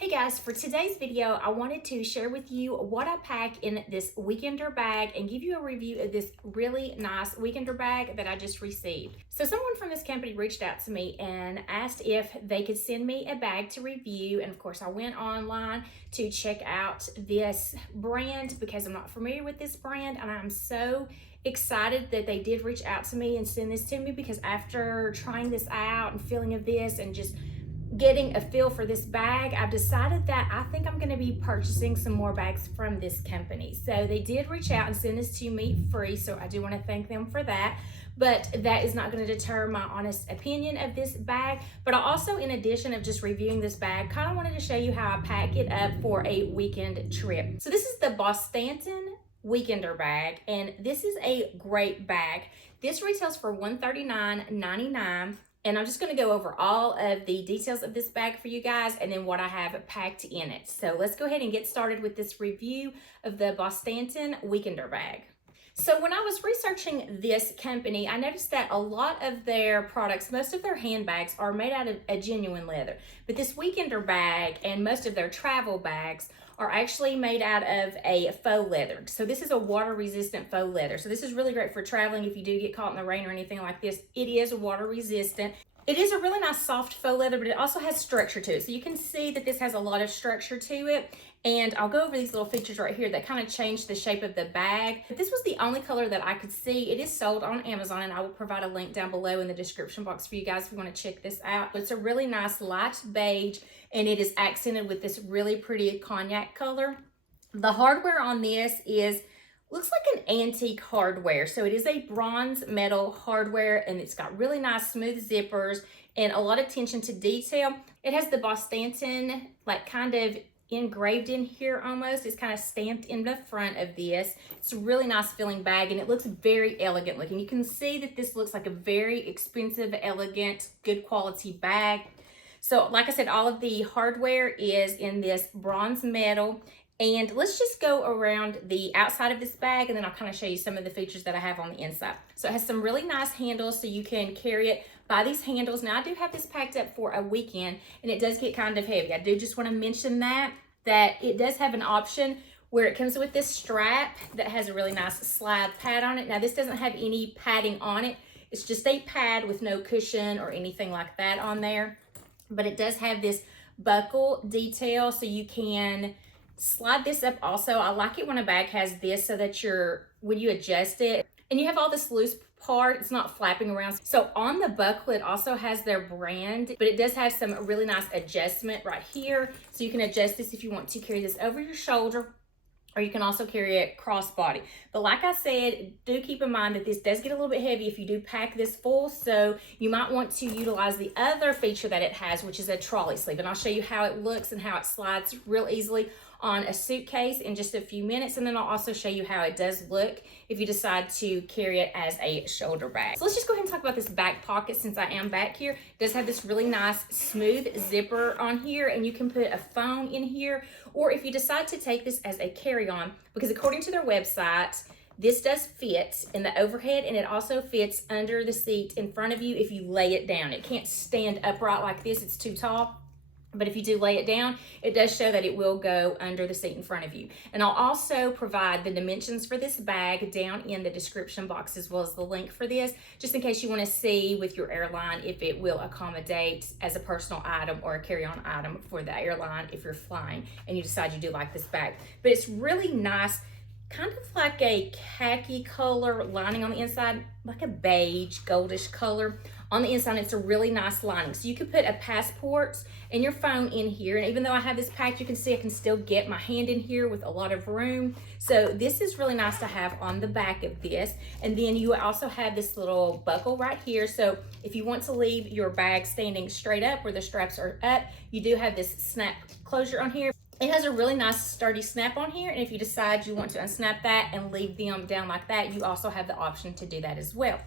Hey guys, for today's video, I wanted to share with you what I pack in this weekender bag and give you a review of this really nice weekender bag that I just received. So someone from this company reached out to me and asked if they could send me a bag to review. And of course I went online to check out this brand because I'm not familiar with this brand, and I'm so excited that they did reach out to me and send this to me, because after trying this out and feeling of this and just getting a feel for this bag, I've decided that I think I'm going to be purchasing some more bags from this company. So they did reach out and send this to me free, so I do want to thank them for that. But that is not going to deter my honest opinion of this bag. But I also, in addition of just reviewing this bag, kind of wanted to show you how I pack it up for a weekend trip. So this is the Bostanton Weekender bag, and this is a great bag. This retails for $139.99. And I'm just going to go over all of the details of this bag for you guys and then what I have packed in it. So let's go ahead and get started with this review of the Bostanton Weekender bag. So when I was researching this company, I noticed that a lot of their products, most of their handbags, are made out of a genuine leather. But this Weekender bag and most of their travel bags are actually made out of a faux leather. So this is a water resistant faux leather. So this is really great for traveling if you do get caught in the rain or anything like this. It is water resistant. It is a really nice soft faux leather, but it also has structure to it. So you can see that this has a lot of structure to it. And I'll go over these little features right here that kind of change the shape of the bag. But this was the only color that I could see. It is sold on Amazon, and I will provide a link down below in the description box for you guys if you want to check this out. But it's a really nice light beige, and it is accented with this really pretty cognac color. The hardware on this looks like an antique hardware. So it is a bronze metal hardware, and it's got really nice smooth zippers and a lot of attention to detail. It has the Bostanton like kind of engraved in here almost. It's kind of stamped in the front of this. It's a really nice feeling bag, and it looks very elegant looking. You can see that this looks like a very expensive, elegant, good quality bag. So like I said, all of the hardware is in this bronze metal. And let's just go around the outside of this bag, and then I'll kind of show you some of the features that I have on the inside. So it has some really nice handles, so you can carry it by these handles. Now I do have this packed up for a weekend, and it does get kind of heavy. I do just want to mention that it does have an option where it comes with this strap that has a really nice slide pad on it. Now this doesn't have any padding on it. It's just a pad with no cushion or anything like that on there. But it does have this buckle detail, so you can slide this up also. I like it when a bag has this, so that when you adjust it, and you have all this loose part, it's not flapping around. So on the buckle, it also has their brand, but it does have some really nice adjustment right here. So you can adjust this if you want to carry this over your shoulder, or you can also carry it crossbody. But like I said, do keep in mind that this does get a little bit heavy if you do pack this full, so you might want to utilize the other feature that it has, which is a trolley sleeve. And I'll show you how it looks and how it slides real easily on a suitcase in just a few minutes. And then I'll also show you how it does look if you decide to carry it as a shoulder bag. So let's just go ahead and talk about this back pocket since I am back here. It does have this really nice smooth zipper on here, and you can put a phone in here, or if you decide to take this as a carry-on, because according to their website, this does fit in the overhead, and it also fits under the seat in front of you if you lay it down. It can't stand upright like this, it's too tall. But if you do lay it down, it does show that it will go under the seat in front of you. And I'll also provide the dimensions for this bag down in the description box, as well as the link for this, just in case you want to see with your airline if it will accommodate as a personal item or a carry-on item for the airline if you're flying and you decide you do like this bag. But it's really nice, kind of like a khaki color lining on the inside, like a beige, goldish color. On the inside, it's a really nice lining. So you could put a passport and your phone in here. And even though I have this packed, you can see I can still get my hand in here with a lot of room. So this is really nice to have on the back of this. And then you also have this little buckle right here. So if you want to leave your bag standing straight up where the straps are up, you do have this snap closure on here. It has a really nice sturdy snap on here, and if you decide you want to unsnap that and leave them down like that, you also have the option to do that as well.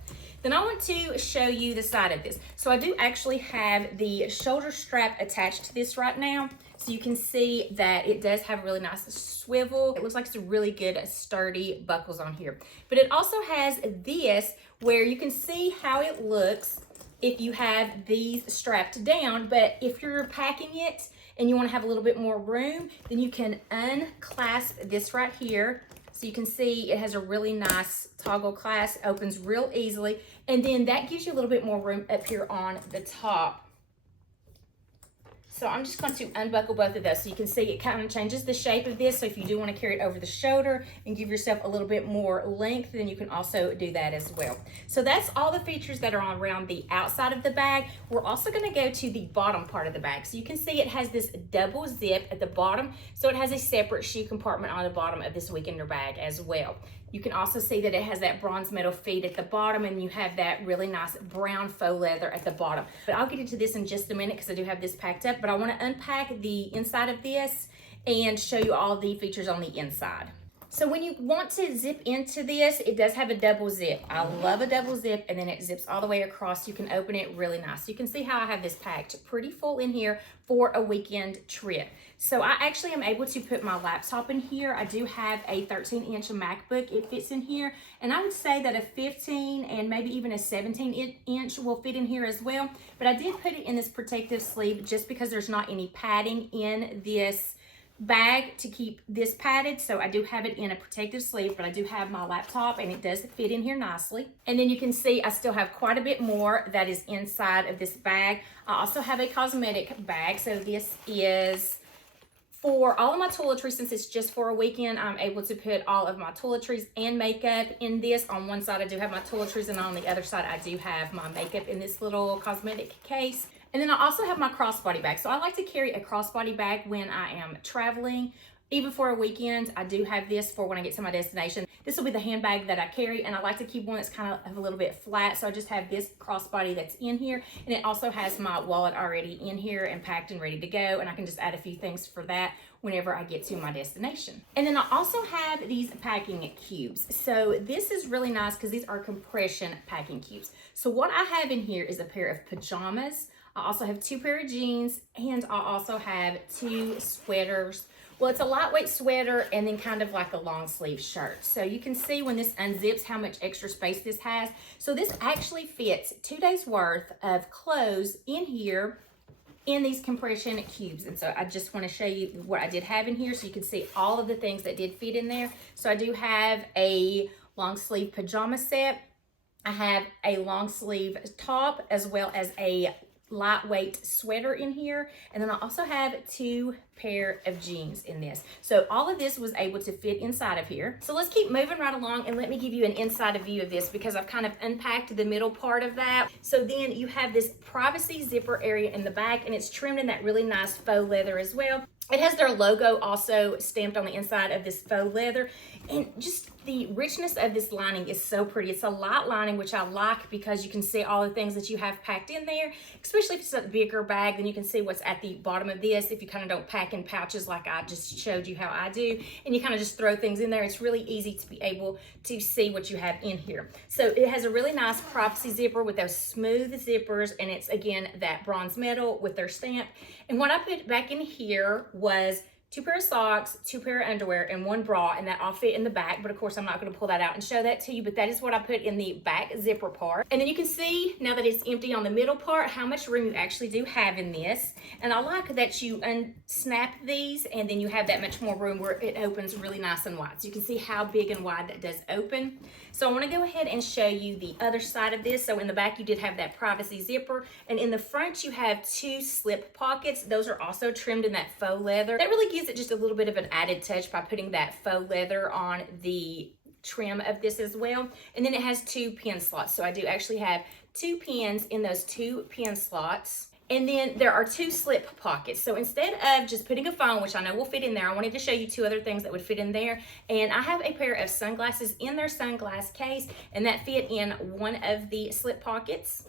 Then I want to show you the side of this. So I do actually have the shoulder strap attached to this right now. So you can see that it does have a really nice swivel. It looks like it's a really good sturdy buckles on here. But it also has this where you can see how it looks if you have these strapped down, but if you're packing it and you want to have a little bit more room, then you can unclasp this right here. So you can see it has a really nice toggle clasp, opens real easily. And then that gives you a little bit more room up here on the top. So I'm just going to unbuckle both of those. So you can see it kind of changes the shape of this. So if you do want to carry it over the shoulder and give yourself a little bit more length, then you can also do that as well. So that's all the features that are on around the outside of the bag. We're also going to go to the bottom part of the bag. So you can see it has this double zip at the bottom. So it has a separate shoe compartment on the bottom of this weekender bag as well. You can also see that it has that bronze metal feet at the bottom, and you have that really nice brown faux leather at the bottom. But I'll get into this in just a minute because I do have this packed up, but I want to unpack the inside of this and show you all the features on the inside. So when you want to zip into this, it does have a double zip. I love a double zip, and then it zips all the way across. You can open it really nice. You can see how I have this packed pretty full in here for a weekend trip. So I actually am able to put my laptop in here. I do have a 13-inch MacBook. It fits in here, and I would say that a 15 and maybe even a 17-inch will fit in here as well. But I did put it in this protective sleeve just because there's not any padding in this bag to keep this padded. So I do have it in a protective sleeve, but I do have my laptop and it does fit in here nicely. And then you can see I still have quite a bit more that is inside of this bag. I also have a cosmetic bag. So this is for all of my toiletries. Since it's just for a weekend, I'm able to put all of my toiletries and makeup in this. On one side I do have my toiletries, and on the other side I do have my makeup in this little cosmetic case. And then I also have my crossbody bag. So I like to carry a crossbody bag when I am traveling. Even for a weekend, I do have this for when I get to my destination. This will be the handbag that I carry, and I like to keep one that's kind of a little bit flat. So I just have this crossbody that's in here, and it also has my wallet already in here and packed and ready to go, and I can just add a few things for that whenever I get to my destination. And then I also have these packing cubes. So this is really nice because these are compression packing cubes. So what I have in here is a pair of pajamas. I also have 2 pair of jeans, and I also have 2 sweaters. Well, it's a lightweight sweater and then kind of like a long sleeve shirt. So you can see when this unzips how much extra space this has. So this actually fits 2 days worth of clothes in here in these compression cubes. And so I just want to show you what I did have in here so you can see all of the things that did fit in there. So I do have a long sleeve pajama set. I have a long sleeve top as well as a lightweight sweater in here, and then I also have 2 pair of jeans in this. So all of this was able to fit inside of here. So let's keep moving right along, and let me give you an inside view of this because I've kind of unpacked the middle part of that. So then you have this privacy zipper area in the back, and it's trimmed in that really nice faux leather as well. It has their logo also stamped on the inside of this faux leather, and just the richness of this lining is so pretty. It's a light lining, which I like because you can see all the things that you have packed in there, especially if it's a bigger bag, then you can see what's at the bottom of this. If you kind of don't pack in pouches like I just showed you how I do, and you kind of just throw things in there, it's really easy to be able to see what you have in here. So it has a really nice privacy zipper with those smooth zippers, and it's again that bronze metal with their stamp. And what I put back in here was 2 pair of socks, 2 pair of underwear, and 1 bra, and that all fit in the back. But of course, I'm not going to pull that out and show that to you, but that is what I put in the back zipper part. And then you can see, now that it's empty on the middle part, how much room you actually do have in this. And I like that you unsnap these, and then you have that much more room where it opens really nice and wide. So you can see how big and wide that does open. So I want to go ahead and show you the other side of this. So in the back, you did have that privacy zipper, and in the front, you have 2 slip pockets. Those are also trimmed in that faux leather. That really gives it just a little bit of an added touch by putting that faux leather on the trim of this as well. And then it has 2 pin slots. So I do actually have 2 pins in those 2 pin slots. And then there are 2 slip pockets. So instead of just putting a phone, which I know will fit in there, I wanted to show you 2 other things that would fit in there. And I have a pair of sunglasses in their sunglass case, and that fit in one of the slip pockets.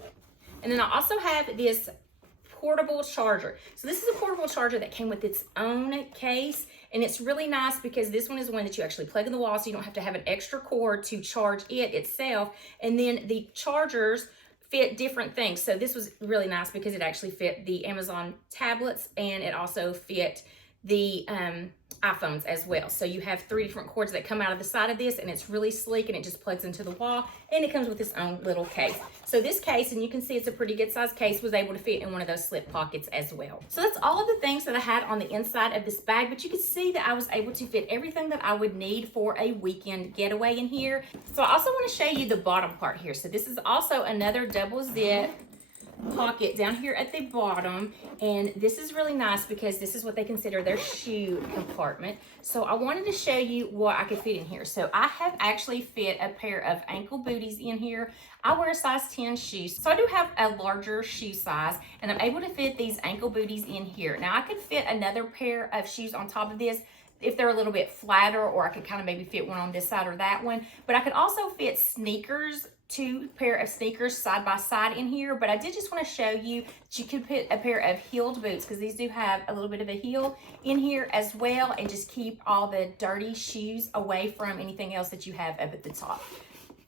And then I also have this portable charger. So this is a portable charger that came with its own case, and it's really nice because this one is one that you actually plug in the wall, so you don't have to have an extra cord to charge it itself. And then the chargers fit different things. So this was really nice because it actually fit the Amazon tablets, and it also fit the iPhones as well. So you have 3 different cords that come out of the side of this, and it's really sleek, and it just plugs into the wall, and it comes with its own little case. So this case, and you can see it's a pretty good size case, was able to fit in one of those slip pockets as well. So that's all of the things that I had on the inside of this bag, but you can see that I was able to fit everything that I would need for a weekend getaway in here. So I also want to show you the bottom part here. So this is also another double zip pocket down here at the bottom, and this is really nice because this is what they consider their shoe compartment. So I wanted to show you what I could fit in here. So I have actually fit a pair of ankle booties in here. I wear a size 10 shoes, so I do have a larger shoe size, and I'm able to fit these ankle booties in here. Now I could fit another pair of shoes on top of this if they're a little bit flatter, or I could kind of maybe fit one on this side or that one, but I could also fit sneakers, 2 pair of sneakers side by side in here. But I did just want to show you that you could put a pair of heeled boots, because these do have a little bit of a heel in here as well, and just keep all the dirty shoes away from anything else that you have up at the top.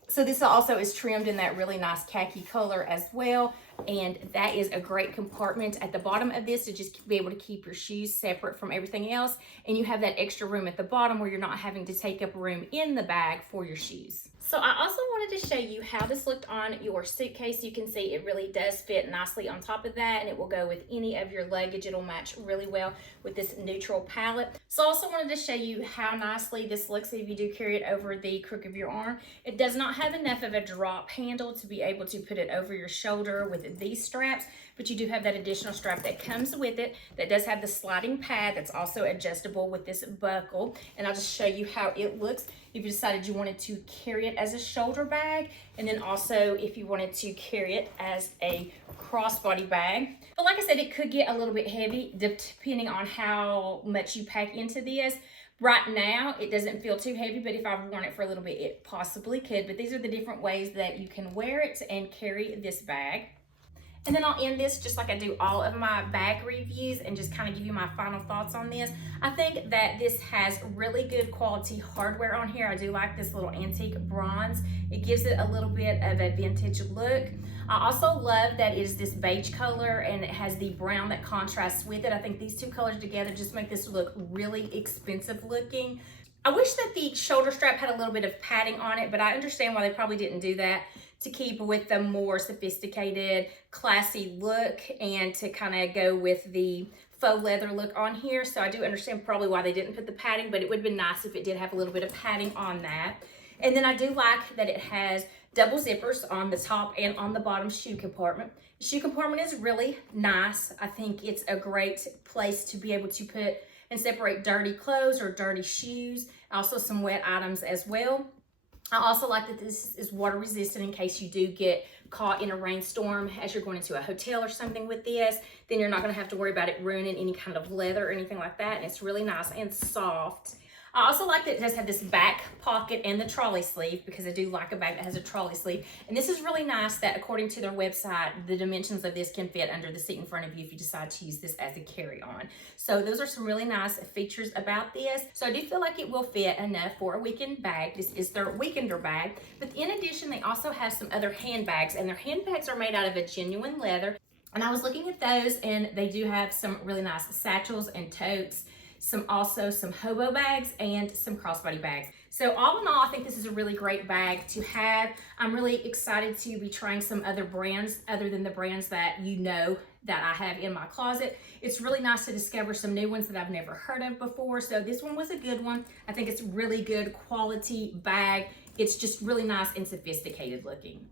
So this also is trimmed in that really nice khaki color as well, and that is a great compartment at the bottom of this to just be able to keep your shoes separate from everything else, and you have that extra room at the bottom where you're not having to take up room in the bag for your shoes. So I also wanted to show you how this looked on your suitcase. You can see it really does fit nicely on top of that, and it will go with any of your luggage. It'll match really well with this neutral palette. So I also wanted to show you how nicely this looks if you do carry it over the crook of your arm. It does not have enough of a drop handle to be able to put it over your shoulder with these straps, but you do have that additional strap that comes with it that does have the sliding pad that's also adjustable with this buckle. And I'll just show you how it looks if you decided you wanted to carry it as a shoulder bag, and then also if you wanted to carry it as a crossbody bag. But like I said, it could get a little bit heavy depending on how much you pack into this. Right now, it doesn't feel too heavy, but if I've worn it for a little bit, it possibly could. But these are the different ways that you can wear it and carry this bag. And then I'll end this just like I do all of my bag reviews and just kind of give you my final thoughts on this. I think that this has really good quality hardware on here. I do like this little antique bronze. It gives it a little bit of a vintage look. I also love that it is this beige color and it has the brown that contrasts with it. I think these two colors together just make this look really expensive looking. I wish that the shoulder strap had a little bit of padding on it, but I understand why they probably didn't do that, to keep with the more sophisticated, classy look and to kind of go with the faux leather look on here. So I do understand probably why they didn't put the padding, but it would have been nice if it did have a little bit of padding on that. And then I do like that it has double zippers on the top and on the bottom shoe compartment. The shoe compartment is really nice. I think it's a great place to be able to put and separate dirty clothes or dirty shoes, also some wet items as well. I also like that this is water resistant in case you do get caught in a rainstorm as you're going into a hotel or something with this. Then you're not going to have to worry about it ruining any kind of leather or anything like that. And it's really nice and soft. I also like that it does have this back pocket and the trolley sleeve, because I do like a bag that has a trolley sleeve. And this is really nice that according to their website, the dimensions of this can fit under the seat in front of you if you decide to use this as a carry-on. So those are some really nice features about this. So I do feel like it will fit enough for a weekend bag. This is their weekender bag. But in addition, they also have some other handbags, and their handbags are made out of a genuine leather. And I was looking at those, and they do have some really nice satchels and totes, also some hobo bags and some crossbody bags. So all in all, I think this is a really great bag to have. I'm really excited to be trying some other brands other than the brands that you know that I have in my closet. It's really nice to discover some new ones that I've never heard of before. So this one was a good one. I think it's really good quality bag. It's just really nice and sophisticated looking.